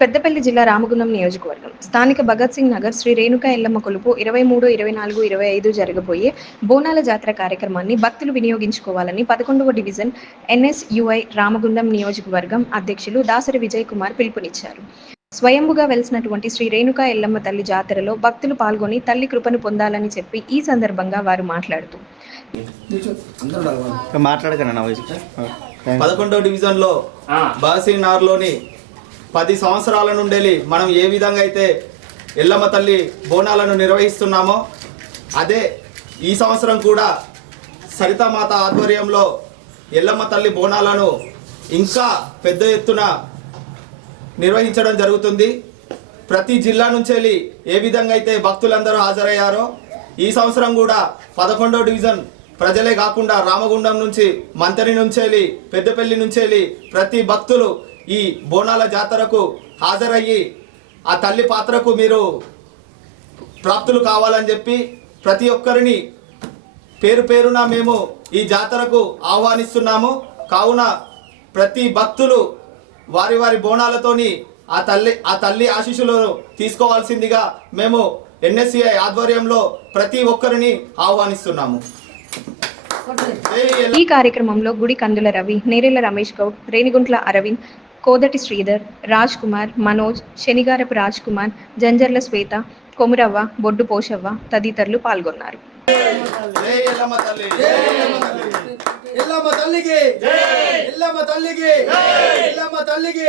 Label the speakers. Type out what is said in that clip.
Speaker 1: పెద్దపల్లి జిల్లా రామగుండం నియోజకవర్గం. స్థానిక భగత్ సింగ్ నగర్ శ్రీ రేణుకా ఎల్లమ్మ కొలుపు ఇరవై మూడు ఇరవై నాలుగు ఇరవై ఐదు జరగబోయే బోనాల జాతర కార్యక్రమాన్ని భక్తులు వినియోగించుకోవాలని పదకొండవ డివిజన్ ఎన్ఎస్యుఐ రామగుండం నియోజకవర్గం అధ్యక్షులు దాసరి విజయ్ కుమార్ పిలుపునిచ్చారు. స్వయంభుగా వెలిసినటువంటి శ్రీ రేణుకా ఎల్లమ్మ తల్లి జాతరలో భక్తులు పాల్గొని తల్లి కృపను పొందాలని చెప్పి ఈ సందర్భంగా వారు మాట్లాడుతూ.
Speaker 2: పదకొండవ డివిజన్లో బాసింగ్ నార్లోని పది సంవత్సరాల నుండి మనం ఏ విధంగా అయితే ఎల్లమ్మ తల్లి బోనాలను నిర్వహిస్తున్నామో అదే ఈ సంవత్సరం కూడా సరితామాత ఆధ్వర్యంలో ఎల్లమ్మ తల్లి బోనాలను ఇంకా పెద్ద ఎత్తున నిర్వహించడం జరుగుతుంది. ప్రతి జిల్లా నుంచి వెళ్ళి ఏ విధంగా అయితే భక్తులందరూ హాజరయ్యారో ఈ సంవత్సరం కూడా పదకొండో డివిజన్ ప్రజలే కాకుండా రామగుండం నుంచి మంతరి నుంచి వెళ్ళి పెద్దపల్లి నుంచి వెళ్ళి ప్రతి భక్తులు ఈ బోనాల జాతరకు హాజరయ్యి ఆ తల్లి పాత్రకు మీరు ప్రాప్తులు కావాలని చెప్పి ప్రతి ఒక్కరిని పేరు పేరున మేము ఈ జాతరకు ఆహ్వానిస్తున్నాము. కావున ప్రతి భక్తులు వారి వారి బోనాలతోని ఆ తల్లి ఆ తల్లి ఆశీస్సులను తీసుకోవాల్సిందిగా మేము ఎన్ఎస్సిఐ ఆధ్వర్యంలో ప్రతి ఒక్కరిని ఆహ్వానిస్తున్నాము.
Speaker 1: ఈ కార్యక్రమంలో గుడి కందుల రవి నేరెల రమేష్ గౌడ్ రేణిగుంట్ల అరవింద్ కోదటి శ్రీధర్ రాజ్ కుమార్ మనోజ్ శనిగారపు రాజ్ కుమార్ జంజర్ల శ్వేత కొమురవ్వ బొడ్డు పోషవ్వ తదితరులు పాల్గొన్నారు.
Speaker 2: జై
Speaker 3: ఎల్లమ్మ తల్లికి ఎల్లమ్మ తల్లికి ఎల్లమ్మ తల్లికి